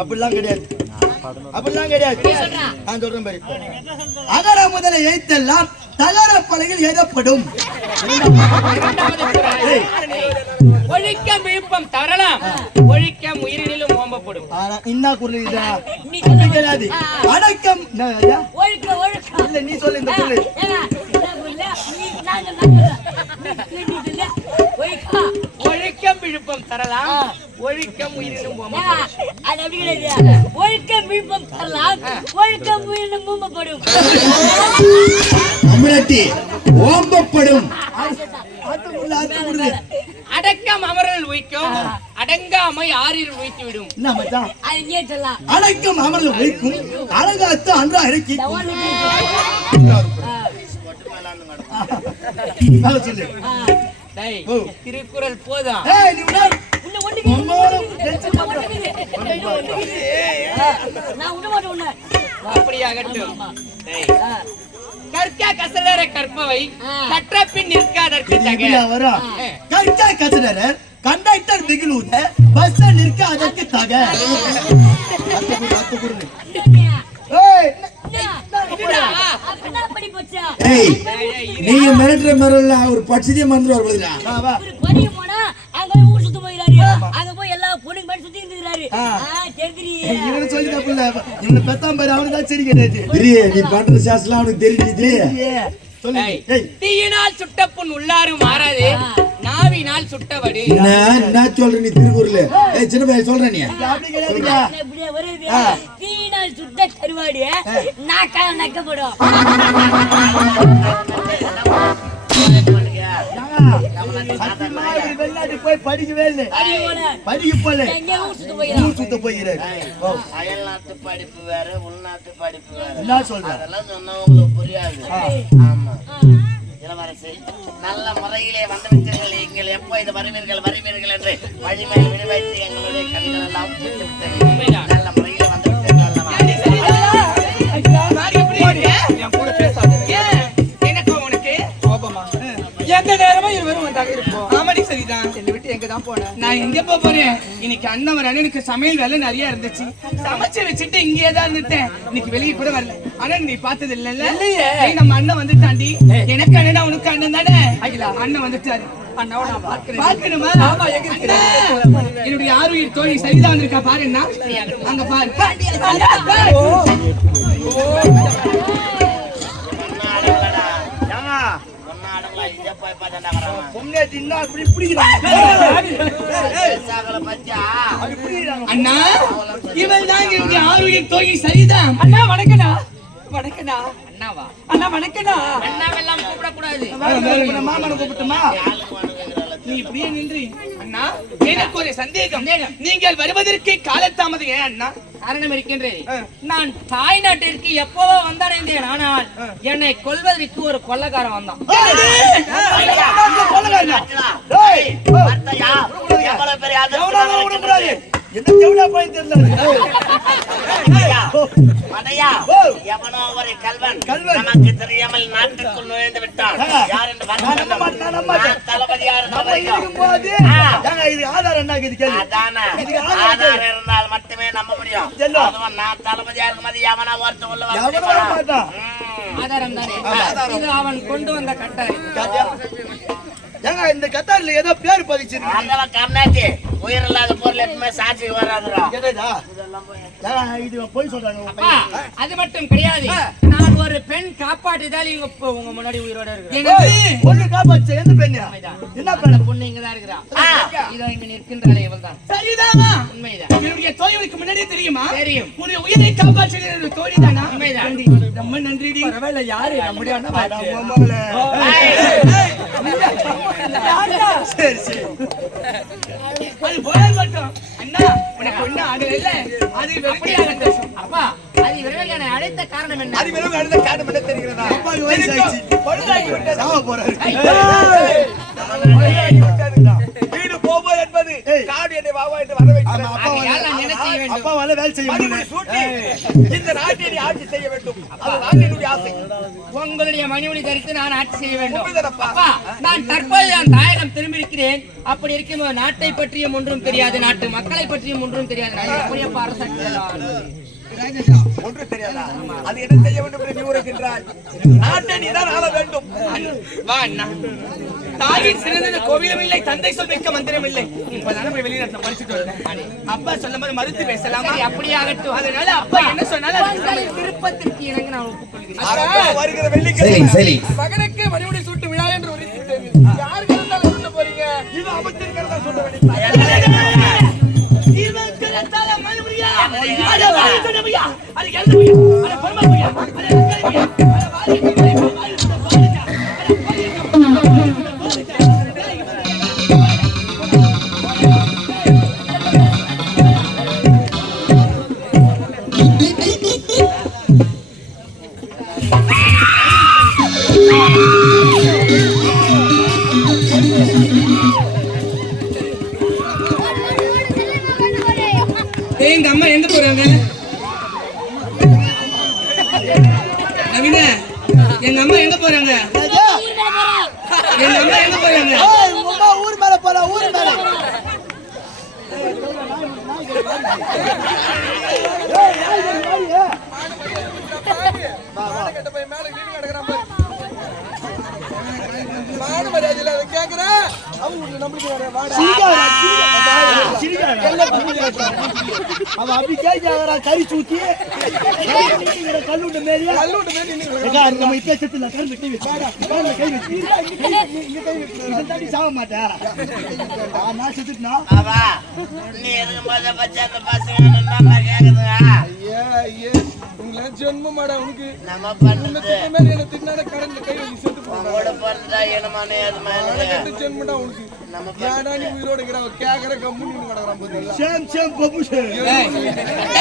அப்படிலாம் கிடையாது. நான் சொல்றேன் பாரு. அகர முதல எழுத்தெல்லாம் தகர பலகையில் எழுதப்படும். ஒழிக்க விழுப்பம் தரலாம், ஒழிக்க உயிரினிலும் ஓம்பப்படும். என்ன குரல் இது? கிடையாது. அடக்கம் இல்ல, நீ சொல்லு இந்த குரல். ஒழிக்கம் விழுப்பம் தரலாம், ஒழிக்கம் உயிரினும் ஓம்பப்படும். ஒழிக்கம் விழுப்பம் தரலாம், ஒழிக்கம் உயிரினும் ஓம்பப்படும். ஓம்பப்படும். அடக்கம் அமரல் உயிக்கும், அடங்காமை ஆறில் உயித்து விடும். அடக்கம் அமரல் உயிக்கும், அடங்காத்து அன்றா இறக்கி. திருக்குறள் போதும். அப்படியாகட்டும். கற்க கசடர கற்பவை, கற்ற பின் நிற்காதற்கு தக. கற்க கசடர கண்டக்டர் மிகிலூத பஸ் நிற்க அதற்கு தக. நீங்க மிரட்டுற மிரல்ல ஒரு பட்சிதே மறந்து வருவதுடா. அங்க போய் எல்லா பொண்ணுங்க மாதிரி சுத்தி இருந்துறாரு. இவனை சொல்லி தப்பு இல்ல, இவனை பெத்தாம் பாரு, அவனுக்கு தான் சரி கிடையாது. நீ பண்ற சாஸ்லாம் அவனுக்கு தெரிஞ்சுது. தீயினால் சுட்ட புண் உள்ளாரும் மாறாது, நாவினால் சுட்டவடு. என்ன சொல்ற நீ திருக்குறள்? சின்ன பையன் சொல்ற நீ. அப்படி கிடையாதுங்க. தீயினால் சுட்ட கருவாடு நாக்கால நக்கப்படும். வெளிநாட்டு போய் படிக்கவே இல்லை, படிக்க போல சுத்த போகிறார். அயல்நாட்டு படிப்பு வேற, உள்நாட்டு படிப்பு வேற. என்ன சொல்ற? அதெல்லாம் சொன்னா உங்களுக்கு புரியாது. ஆமா இளவரசி, நல்ல முறையிலே வந்துவிட்டீர்கள். நீங்கள் எப்போ இது வருவீர்கள் வருவீர்கள் என்று வழிமை விடுவைத்து எங்களுடைய கண்கள் எல்லாம் நல்ல முறையிலே வந்துவிட்டீர்கள். எந்த நேரமும் இருவரும் வந்தாக இருப்போம். ஆமாடி சரிதான். என்னை விட்டு எங்க தான் போனேன்? நான் எங்க போறேன்? இன்னைக்கு அண்ணன் எனக்கு சமையல் வேலை நிறைய இருந்துச்சு. சமைச்சு வச்சுட்டு இங்கேயே தான் இருந்துட்டேன். இன்னைக்கு வெளியே கூட வரல. ஆனா நீ பார்த்தது இல்ல? நம்ம அண்ணன் வந்துட்டாண்டி. எனக்கு அண்ணன் உனக்கு அண்ணன் தானே? அண்ணன் வந்துட்டாரு. பாக்கணுமா? என்னுடைய ஆறுயிர் தோழி சரிதான் வந்திருக்கா பாரு. என்ன அங்க பாரு. அண்ணா இவள் தான் என்னுடைய ஆறுயிர் தோழி சரிதான். அண்ணா வணக்கண்ணா. வணக்கண்ணா. அண்ணாவா? அண்ணா வணக்கண்ணா. அண்ணாவெல்லாம் கூப்பிடக்கூடாது, மாமனை கூப்பிட்டுமா? நீ இப்படியே நின்று. அண்ணா எனக்கு ஒரு சந்தேகம். நீங்கள் வருவதற்கு காலதாமதம் ஏன் அண்ணா? காரணம் இருக்கின்றது. நான் தாய் நாட்டிற்கு எப்பவோ வந்தடைந்தேன். ஆனால் என்னை கொல்வதற்கு ஒரு கொள்ளக்காரன் வந்தான். நமக்கு தெரியாமல் நாட்டுக்குள் நுழைந்து விட்டான். ஆதாரம் இருந்தால் மட்டுமே நம்ப முடியும். நான் தளபதியா இருக்கும்போது எவனா ஒருத்தன் உள்ள ஆதாரம் தானே இது அவன் கொண்டு வந்த கட்டாரி. ஏங்க இந்த கத்தாரில ஏதோ பேர் பதிச்சிருக்கு. அதெல்லாம் கர்நாட்டி உயிர் இல்லாத பொருள் எப்பவுமே சாட்சி வராதுடா. இது போய் சொல்றாங்க. அது மட்டும் கிடையாது. நான் ஒரு பெண் காப்பாற்றிதால் உங்க முன்னாடி உயிரோட இருக்கிறேன். பொண்ணு காப்பாற்ற எந்த பெண்? என்ன பெண்? பொண்ணு இங்கதான் இருக்கிறா. இதோ இங்க நிற்கின்றாளே இவள்தான். சரிதானா? உண்மைதான். என்னுடைய தோழிக்கு முன்னாடியே தெரியுமா? தெரியும். உன்னுடைய உயிரை காப்பாற்றின தோழிதானா? உண்மைதான். ரொம்ப நன்றிடி. பரவாயில்ல, யாரு நம்முடைய அண்ணா? சரி சரி, அது போல மட்டும். அண்ணா உனக்கு ஒண்ணு ஆகல இல்ல? அது அப்பா, அது விரைவில் அழைத்த காரணம் என்ன? அது விரைவில் அழைத்த காரணம் என்ன தெரிகிறதா? அப்பாக்கு வயசாயிடுச்சு, பொழுதாகி விட்டது, சாவ போறாரு. வீடு போவோம் என்பது காடு என்னை வா என்று வர வைக்கிறேன். ஆமா, ஆகையால் நான் என்ன செய்ய வேண்டும்? அப்பாவால வேலை செய்ய முடியல. மணிமுடி சூட்டி இந்த நாட்டை நீ ஆட்சி செய்ய வேண்டும். அதுதான் என்னுடைய ஆசை. உங்களுடைய மணிமுடி தரித்து நான் ஆட்சி செய்ய வேண்டும். உண்மைதானப்பா? அப்பா, நான் தற்போது என் தாயகம் திரும்பியிருக்கிறேன். அப்படி இருக்கும்போது நாட்டை பற்றியும் ஒன்றும் தெரியாது, நாட்டு மக்களை பற்றியும் ஒன்றும் தெரியாது. நான் எப்படியப்பா அரசாட்சி ஒன்று தெரியாதா? அது என்ன செய்ய வேண்டும் என்று நீ உரைக்கின்றாய்? நாட்டை நீதான் ஆள வேண்டும். வா அண்ணா. தாயின் சிறந்தது கோவிலும் இல்லை, தந்தை சொல் மிக்க மந்திரம் இல்லை. இப்பதானே போய் வெளிநாட்டுல படிச்சுட்டு வந்தேன். அப்பா சொல்லும் போது மறுத்து பேசலாமா? அப்படியே ஆகட்டும். அதனால அப்பா என்ன சொன்னாலும் அது விருப்பத்திற்கு இணங்க நான் ஒப்புக்கொள்கிறேன். அப்பா வருகிற வெள்ளிக்கிழமை சரி. மகனுக்கு மணிமுடி சூட்டு விழா என்று உரைத்திட்டேன். யாருக்கு இருந்தாலும் சொல்ல போறீங்க? இது அமைச்சிருக்கிறதா சொல்ல வேண்டியது. இவன் கரத்தால மணிமுடியா? அட வாய் சொன்னவையா? அட எழுதுவையா? அட பொறுமையா? அட எழுதுவையா? அட வாய் எங்க அம்மா எங்க போறாங்க? நவீன, எங்க அம்மா எங்க போறாங்க? எங்க அம்மா எங்க போறாங்க? உங்க அம்மா ஊர் மேல போறா, ஊர் மேல. அவன் அப்படி கேட்கிறா கறி சூத்தி கல்லூட்டு மேரியா நம்ம இத்தத்துல கரும்பு கை வச்சு கை வச்சு சாக மாட்டா நான் செத்துட்டா பாபா நீ எதுக்கு மொத பச்சை அந்த பசங்க நல்லா கேக்குதுங்க. ஜென்மமாடா உனக்கு நம்ம பண்றது என்ன தின்னாட கடந்த கை வச்சு செத்து உங்களோட பண்றா என்னமானே அது மாதிரி ஜென்மடா உனக்கு. நம்ம யாரா நீ உயிரோட இருக்கிற கேக்குற கம்முன்னு நின்னு கிடக்குறான் பாத்தீங்களா? சேம் சேம் பப்பு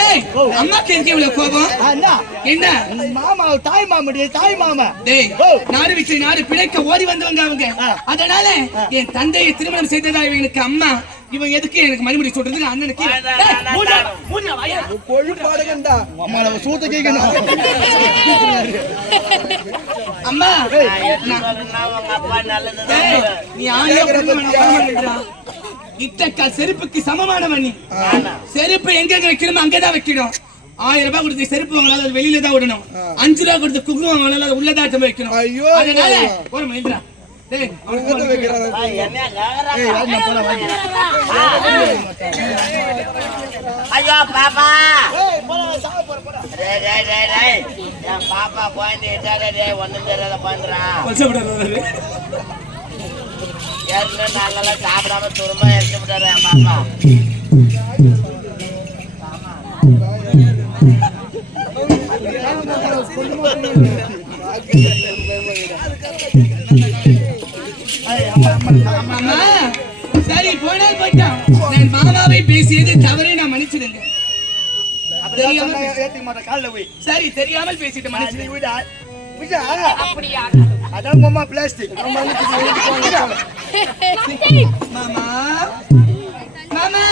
ஏய், அம்மாக்கு எங்க இவ்வளவு கோபம்? அண்ணா என்ன? மாமா தாய் மாமடி தாய் மாமா டேய், நாடு விட்டு நாடு பிழைக்க ஓடி வந்தவங்க அவங்க. அதனால என் தந்தையை திருமணம் செய்ததா இவங்களுக்கு அம்மா. இவன் எதுக்கு எனக்கு மணிமுடி சொல்றதுக்கு அண்ணனுக்கு? கொழுப்பாடுகண்டா அம்மால சூத்த கேக்கணும் அம்மா உங்க அப்பா நல்லது டேய், நீ ஆயிரம் இத்தக்கால் செருப்புக்கு சமமானவன் நீ. செருப்பு எங்க வைக்கணும் அங்கதான் வைக்கணும். 1000 ரூபாய் கொடுத்து செருப்பு வாங்கலாம், வெளியில தான் விடணும். 5 ரூபாய் கொடுத்து குங்குமம் வாங்கலாம், அது உள்ளதான் வைக்கணும். ஐயோ, அதனால ஒரு மயில்ரா டேய் ஐயோ பாப்பா என் பாப்பா குழந்தை ஒண்ணும் தெரியாத குழந்தைறான். ஏற்கனவே நாங்கெல்லாம் சாப்பிடாம துரும்ப எடுத்து விட்டாரு என் பாப்பா. சரி போனால் போயிட்டான். நான் மாமாவை பேசியது தவறை நான் மன்னிச்சிடுங்க. சரி தெரியாமல் பேசிட்டு மன்னிச்சிடுங்க. அதான் மாமா பிளாஸ்டிக் மாமா மாமா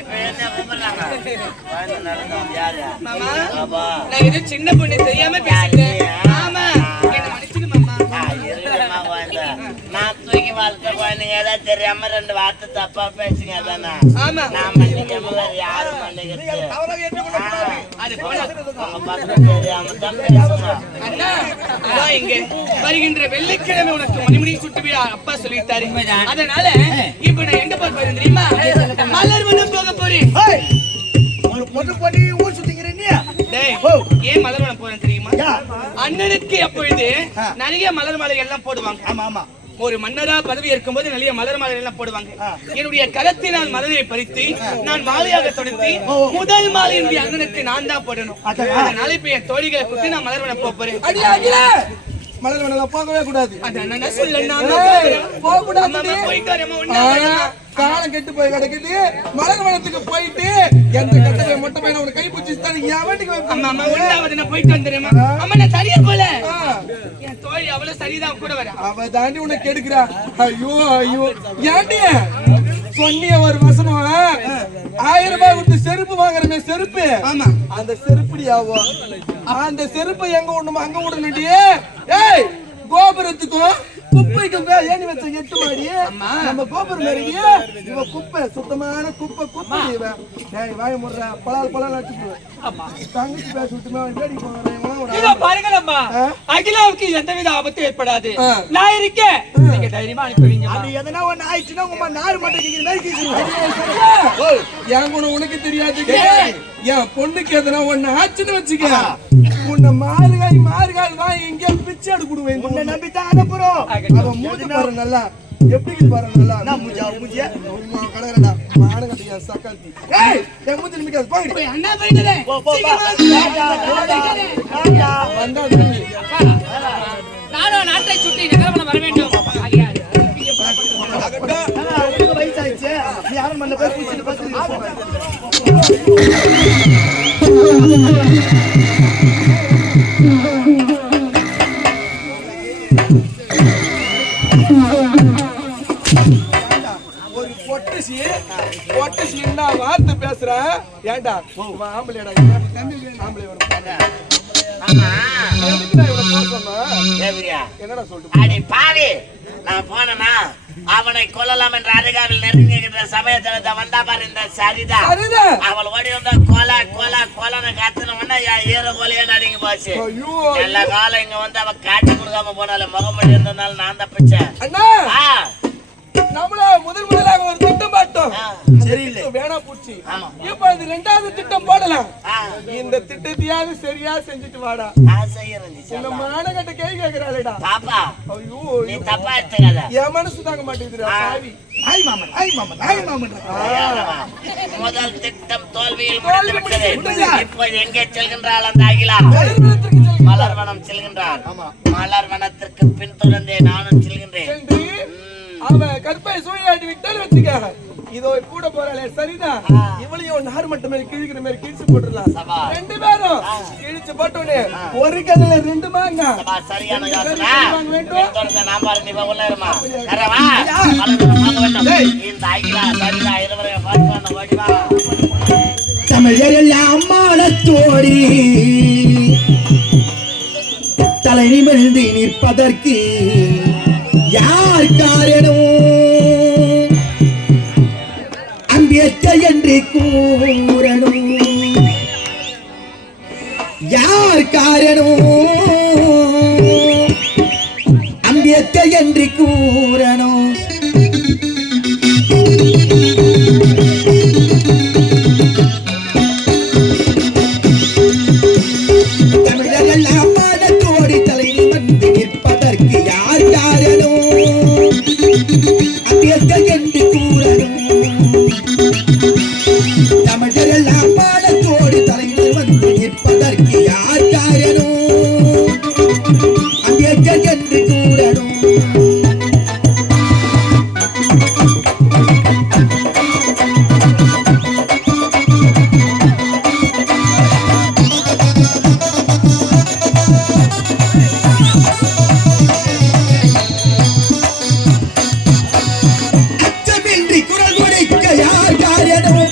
இப்ப என்ன கூப்பிடுறாங்க? குழந்தை நடந்தோம் யாரு? மாமா பாப்பா நான் இது சின்ன பொண்ணு தெரியாம பேசிட்டேன். மாமா என்ன மன்னிச்சிடு மாமா. இருக்குமா குழந்தை? நான் தூக்கி வளர்த்த குழந்தைங்க ஏதாவது தெரியாம 2 வார்த்தை தப்பா பேசுங்க தானே. ஆமா நான் மன்னிக்காம வேற யாரும் மன்னிக்கிறது? அது போல உங்க பசங்க தெரியாம தான் பேசுறோம். அண்ணா வா இங்க வருகின்ற வெள்ளிக்கிழமை உனக்கு மணிமுடி சுட்டுவியா அப்பா சொல்லிட்டாரு. அதனால இப்ப நான் எங்க போக போறேன் தெரியுமா? மலர் வனம் போக போறேன். பொண்ணு பண்ணி ஊர் சுத்திங்கிற நீ டேய் ஏன் மலர் வனம் போறேன் தெரியுமா? அண்ணனுக்கு அப்பொழுது நிறைய மலர் மாலை எல்லாம் போடுவாங்க. ஆமா ஆமா ஒரு மன்னரா பதவி இருக்கும்போது நிறைய மலர் மாலை எல்லாம் போடுவாங்க. என்னுடைய கரத்தினால் மலரை பறித்து நான் மாலையாக தொடுத்து முதல் மாலை என்னுடைய அண்ணனுக்கு நான் தான் போடணும். அதனால இப்ப என் தோழிகளை கூப்பிட்டு நான் மலர் வனம் போக போறேன். மலர் வேணாம் போகவே கூடாது. அதான் சொல்லணும் போக கூடாது. போயிட்டு வரேம்மா ஒண்ணு. காலம் கெட்டு போய் கிடக்குது. மலர் வனத்துக்கு போயிட்டு எந்த கட்டத்தை மொட்டை பையனை உன கை பிடிச்சி என் வீட்டுக்கு அம்மா அம்மா ஒண்ணாவது நான் போயிட்டு வந்துடுறேம்மா. அம்மா நான் சரியா போல என் தோழி அவ்வளவு சரிதான் கூட வர. அவ தாண்டி உனக்கு கெடுக்கிறா. ஐயோ ஐயோ ஏண்டி சொன்னிய ஒரு வசனம் 1000 ரூபாய் கொடுத்து செருப்பு வாங்குறமே செருப்பு ஆமா அந்த செருப்படி ஆகும் அந்த செருப்பை எங்க விடணுமோ அங்க விடணும்டி ஏய் கோபுரத்துக்கும் குப்பைக்கும் ஏணி வச்ச 8 மாடி நம்ம கோபுரம் இறங்கிய இவ குப்பை சுத்தமான குப்பை இவன் ஏய் வாய முடுற பலால் அடிச்சு தங்கச்சி பேச விட்டுமே வேடி போறேன் பாருங்களம்மா அகிலாவுக்கு எந்தவித ஆபத்து ஏற்படாது நான் இருக்கேன் நீங்க தைரியமா அனுப்புவீங்க அது எதனா ஒண்ணு ஆயிடுச்சுன்னா உங்க நாறு மட்டும் என் குணம் உனக்கு தெரியாது என் பொண்ணுக்கு எதனா ஒண்ணு ஆச்சுன்னு வச்சுக்க உன்னை மாறுகால் வாங்கி இங்கே பிச்சை எடுக்குடுவேன் உன்னை நம்பித்தான் அனுப்புறோம் அவன் மூஞ்சி பாரு நல்லா எப்படி பாரு நல்லா நான் மூஞ்சியா கடகடா மானகட்டியா சக்காத்தி ஏய் என் மூஞ்சி நிமிக்காது போய் அண்ணா போயிடுறே வந்தா நானும் நாட்டை சுற்றி நகரமன வர வேண்டும் வயசாயிடுச்சு நீ யாரும் மண்ண பேர் பூச்சிட்டு பார்த்து ஒரு பொட்டசி என்ன வார்த்தை பேசுற ஏன்டா ஆம்பளைடா ஆம்பளை என்னடா சொல்லிட்டு அடி பாவி நான் போனேனா அவனை கொல்லலாம் என்ற அருகாவில் நெருங்குகின்ற சமயத்துல வந்தா பாரு இந்த சரிதா அவள் ஓடி வந்தா கொலன்னு கத்துன உடனே ஈர கொலையே நடுங்கி போச்சு நல்ல காலம் இங்க வந்து அவ காட்டி கொடுக்காம போனால முகமடி இருந்ததுனால நான் தப்பிச்சேன் அண்ணா நம்மள முதலாக ஒரு திட்டம் பார்த்தோம் சரியில்லை வேணா பூச்சி இப்ப அது 2வது திட்டம் போடலாம் இந்த திட்டத்தையாவது சரியா செஞ்சுட்டு வாடா இந்த மானகட்ட கை கேக்குறாளேடா பாப்பா ஐயோ நீ தப்பா எடுத்துக்காத என் மனசு தாங்க மாட்டேங்குதுடா பாவி ஹாய் மாமன் முதல் திட்டம் தோல்வியில் முடிந்துவிட்டது இப்போது எங்கே செல்கின்றாள் அந்த அகிலா மலர்வனம் செல்கின்றாள் மலர்வனத்திற்கு பின்தொடர்ந்தே நானும் செல்கின்றேன் அவ கற்பை சூழ்நாட்டி விட்டால் வச்சுக்க இதோ கூட போறாளே சரிதான் இவளையும் நார் மட்டுமே கிழிக்கிற மாதிரி கிழிச்சு போட்டுடலாம் 2 பேரும் கிழிச்சு போட்டோனே ஒரு கல்லுல 2 மாங்க சரியான யோசனை பின்தொடர்ந்த நாம் பாரு நீ உள்ள இருமா வரவா மலர்வனம் வாங்க வேண்டும் இந்த அகிலா சரிதா இருவரையும் பார்த்து ஓடி வா தமிழரெல்லாம் மானத்தோடி தலை நிமிர்ந்து நிற்பதற்கு யார் காரணம் அம்பேத்கர் என்று கூறணும் யார் காரணம் அம்பேத்கர் என்று கூறணும் தமிழரெல்லாம் மானத்தோடி தலை நிமிர்ந்து நிற்பதற்கு யார் காரணம் அம்பேத்கர் என்று கூறணும் தமிழரெல்லாம் மானத்தோடு தலைவர் வந்து நிற்பதற்கு யார் காரணம் அம்பேத்கர் என்று கூறணும் அச்சமின்றி குரல் கொடுக்க யார் காரணம்